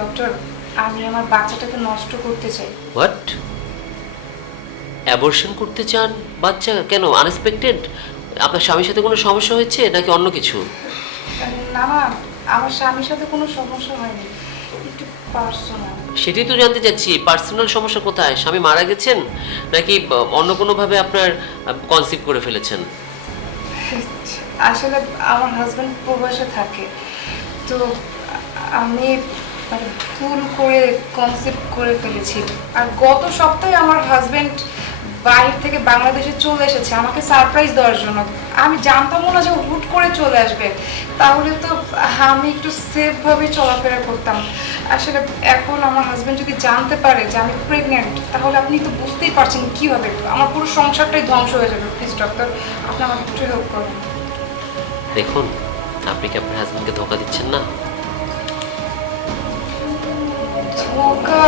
Doctor, আমি আমার বাচ্চাটাকে নষ্ট করতে চাই। হোয়াট? অ্যাবর্শন করতে চান বাচ্চা? কেন? আনএক্সপেক্টেড? আপনার স্বামীর সাথে কোনো সমস্যা হয়েছে নাকি অন্য কিছু? না মা, আমার স্বামীর সাথে কোনো সমস্যা হয়নি, একটু পার্সোনাল। সেটাই তো জানতে চাচ্ছি, পার্সোনাল সমস্যা কোথায়? স্বামী মারা গেছেন নাকি অন্য কোনোভাবে আপনার কনসিভ করে ফেলেছেন? আসলে আমার হাজব্যান্ড প্রবাসে থাকে, তো আমি মানে ভুল করে কনসেপ্ট করে ফেলেছি। আর গত সপ্তাহে আমার হাজব্যান্ড বাইরে থেকে বাংলাদেশে চলে এসেছে আমাকে সারপ্রাইজ দেওয়ার জন্য। আমি জানতামও না যে হুট করে চলে আসবে, তাহলে তো আমি একটু সেফভাবে চলাফেরা করতাম। আসলে এখন আমার হাজব্যান্ড যদি জানতে পারে যে আমি প্রেগনেন্ট, তাহলে আপনি তো বুঝতেই পারছেন কী হবে। আমার পুরো সংসারটাই ধ্বংস হয়ে যাবে। প্লিজ ডক্টর, আপনি আমাকে একটু হেল্প করুন। দেখুন, আপনি কি আপনার হাজবেন্ডকে ধোকা দিচ্ছেন না? ধোকা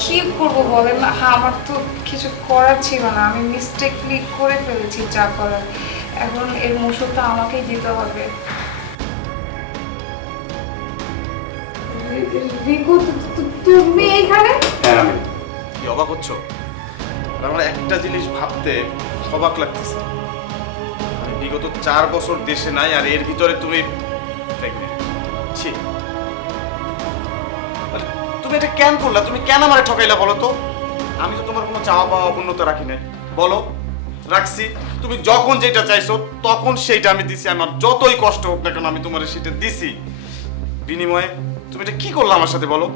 কি করবো বলেন? আমার তো কিছু করার ছিল না, আমি মিস্টেকলি করে ফেলেছি যা করার। এখন এর মুসলটা আমাকেই দিতে হবে। রিকু, তুমি এইখানে? হ্যাঁ আমি। কি অবাক হচ্ছ? আমার একটা জিনিস ভাবতে অবাক লাগতেছে। আমি বিগত 4 বছর দেশে নাই, আর এর ভিতরে তুমি প্রেগনেন্ট। ছি, আরে, তুমি এটা কেন করলা? তুমি কেন আমারে ঠকাইলা বলো তো? আমি তো তোমার কোনো চাওয়া পাওয়া অপূর্ণতা রাখি নাই। বলো, রাখছি? তুমি যখন যেটা চাইছো তখন সেইটা আমি দিছি। আমার যতই কষ্ট হোক না কেন আমি তোমার সেটা দিছি। বিনিময়ে তুমি এটা কি করলা আমার সাথে বলো?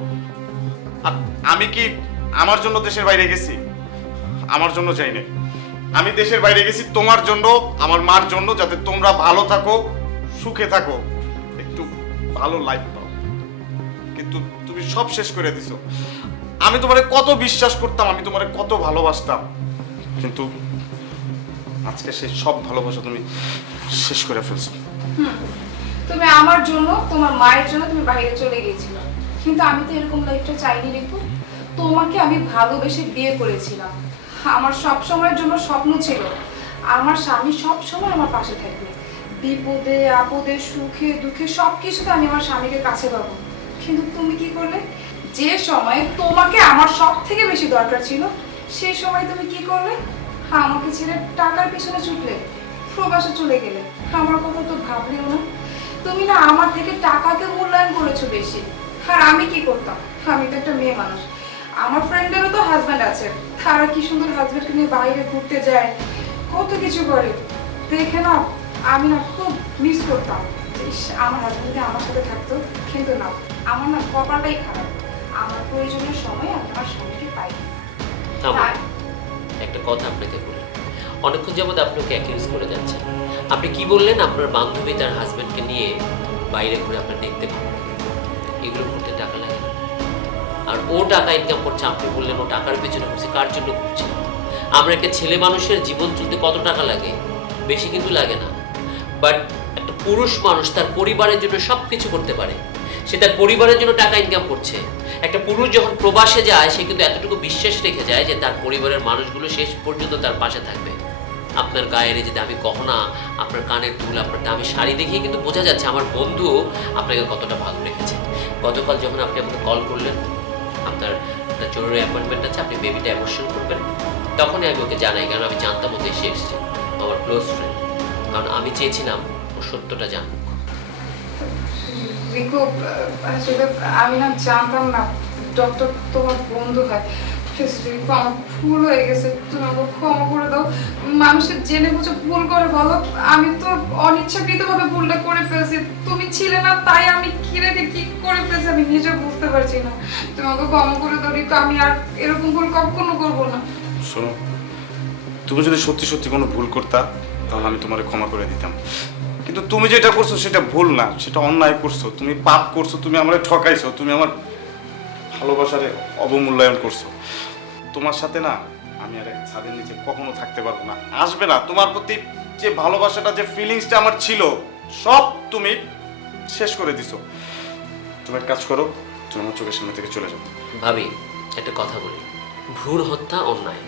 আর আমি কি আমার জন্য দেশের বাইরে গেছি? আমার জন্য যাই না। আমি দেশের বাইরে গেছি তোমার জন্য, আমার মার জন্য, যাতে তোমরা ভালো থাকো, সুখে থাকো, একটু ভালো লাইফ পাও। কিন্তু তুমি সব শেষ করে দিছো। আমি তোমারে কত বিশ্বাস করতাম, আমি তোমারে কত ভালোবাসতাম, কিন্তু আজকে সেই সব ভালোবাসা তুমি শেষ করে ফেলছো। তুমি আমার জন্য, তোমার মায়ের জন্য তুমি বাইরে চলে গিয়েছিলে, কিন্তু আমি তো এরকম লাইফটা চাইনি রিকু। তোমাকে আমি ভালোবেসে বিয়ে করেছিলাম। আমার সব সময়ের জন্য স্বপ্ন ছিল আমার স্বামী সব সময় আমার পাশে থাকবে, বিপদে আপদে সুখে দুঃখে সব কিছুতে আমি আমার স্বামীকে কাছে পাবো। কিন্তু তুমি কি করলে? যে সময় তোমাকে আমার সব থেকে বেশি দরকার ছিল, সেই সময় তুমি কি করলে? আমাকে ছেড়ে টাকার পিছনে ছুটলে, প্রবাসে চলে গেলে। আমার কথা তো ভাবলেও না। তুমি না আমার থেকে টাকাকে মূল্যায়ন করেছো বেশি। আর আমি কি করতাম? আমি তো একটা মেয়ে মানুষ, আমার ফ্রেন্ডেরও তো হাজব্যান্ড আছে, তারা কি সুন্দর হাজব্যান্ডকে নিয়ে বাইরে ঘুরতে যায়, কত কিছু করে। দেখে না আমি না খুব মিস করতাম, ইস, আমার হাজব্যান্ড আমার সাথে থাকতো। কিন্তু না, আমার না কপালটাই খারাপ, আমার প্রয়োজনের সময় আমি আমার স্বামীকে পাই। আমার একটা কথা আপনাকে বলি, অনেকক্ষণ যাবত আপনাকে অ্যাকিউজ করে যাচ্ছেন। আপনি কি বললেন? আপনার বান্ধবী তার হাজবেন্ডকে নিয়ে বাইরে ঘুরে আপনার দেখতে পাবেন, এগুলো করতে টাকা লাগে না। আর ও টাকা ইনকাম করছে, আপনি বললেন ও টাকার পেছনে ঘুরছে। কার জন্য ঘুরছে? আমরা একটা ছেলে মানুষের জীবন চলতে কত টাকা লাগে? বেশি কিন্তু লাগে না। বাট একটা পুরুষ মানুষ তার পরিবারের জন্য সব কিছু করতে পারে, সে তার পরিবারের জন্য টাকা ইনকাম করছে। একটা পুরুষ যখন প্রবাসে যায়, সে কিন্তু এতটুকু বিশ্বাস রেখে যায় যে তার পরিবারের মানুষগুলো শেষ পর্যন্ত তার পাশে থাকবে। আপনার গায়ের এই যে দামি গহনা, আপনার কানের দুল, আপনার দামি শাড়ি দেখেই কিন্তু বোঝা যাচ্ছে আমার বন্ধু আপনাকে কতটা ভালো রেখেছে। গতকাল যখন আপনি আমাকে কল করলেন, আপনার একটা জরুরি অ্যাপয়েন্টমেন্ট আছে, আপনি বেবিটা অ্যাবর্শন করবেন, তখনই আমি ওকে জানাই, কারণ আমি জানতাম ওতে এসে এসছে, আমার ক্লোজ ফ্রেন্ড। কারণ আমি চেয়েছিলাম ও সত্যটা জানুক। রিকু, আসলে আমি না জানতাম না ডক্টর তোমার বন্ধু হয়। রিকু, আমার ভুল হয়ে গেছে, তুমি আমাকে ক্ষমা করে দাও। মানুষের জেনে বুঝে ভুল করে বলো, আমি তো অনিচ্ছাকৃতভাবে ভুলটা করে ফেলছি। তুমি ছিলে না, তাই আমি কি রেখে কি করে ফেলছি আমি নিজে বুঝতে পারছি না। তুমি আমাকে ক্ষমা করে দাও রিকু, আমি আর এরকম ভুল কখনো করবো না। শোনো, তুমি যদি সত্যি সত্যি কোনো ভুল করতা তাহলে আমি তোমারে ক্ষমা করে দিতাম, কিন্তু তুমি যেটা করছো সেটা ভুল না, সেটা অন্যায় করছো, তুমি পাপ করছো, তুমি আমারে ঠকাইছো, তুমি আমার ভালোবাসারে অবমূল্যায়ন করছো। তোমার সাথে না আমি আর এক ছাদের নিচে কখনো থাকতে পারবো না, আসবে না। তোমার প্রতি যে ভালোবাসাটা, যে ফিলিংসটা আমার ছিল, সব তুমি শেষ করে দিছো। তুমি এক কাজ করো, তুমি আমার চোখের সামনে থেকে চলে যাও। ভাবি, একটা কথা বলি, ভ্রূণ হত্যা অন্যায়।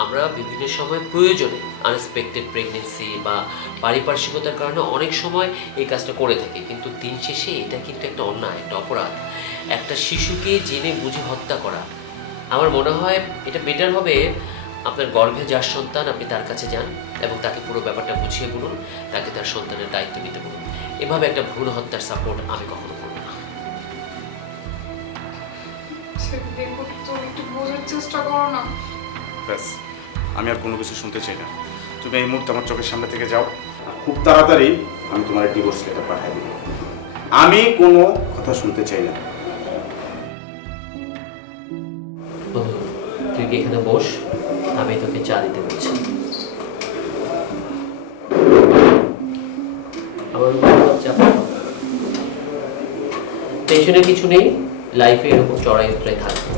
আমরা বিভিন্ন সময় প্রয়োজনে আনএক্সপেক্টেড প্রেগনেন্সি বা পারিপার্শ্বিকতার কারণে অনেক সময় এই কাজটা করে থাকি, কিন্তু দিন শেষে এটা কিন্তু একটা অন্যায়, একটা অপরাধ। একটা শিশুকে জেনে বুঝে হত্যা করা, আমার মনে হয় এটা বেটার হবে আপনার গর্ভে যার সন্তান আপনি তার কাছে যান এবং তাকে পুরো ব্যাপারটা বুঝিয়ে বলুন, তাকে তার সন্তানের দায়িত্ব নিতে বলুন। এভাবে একটা ভ্রূণ হত্যার সাপোর্ট আমি কখনো করব না। দেখো, তুমি একটু বোঝার চেষ্টা করো না। ব্যাস, আমি আর কোনো কিছু শুনতে চাই না। তুমি এই মুহূর্তে আমার চোখের সামনে থেকে যাও, আর খুব তাড়াতাড়ি আমি তোমার ডিভোর্স লেটার পাঠিয়ে দেবো। আমি কোনো কথা শুনতে চাই না। বন্ধু, তুই কি এখানে বস, আমি তোকে চা দিতে বলছি। আমার টেনশনের কিছু নেই, লাইফে এরকম চড়াই উতরাই থাকবে।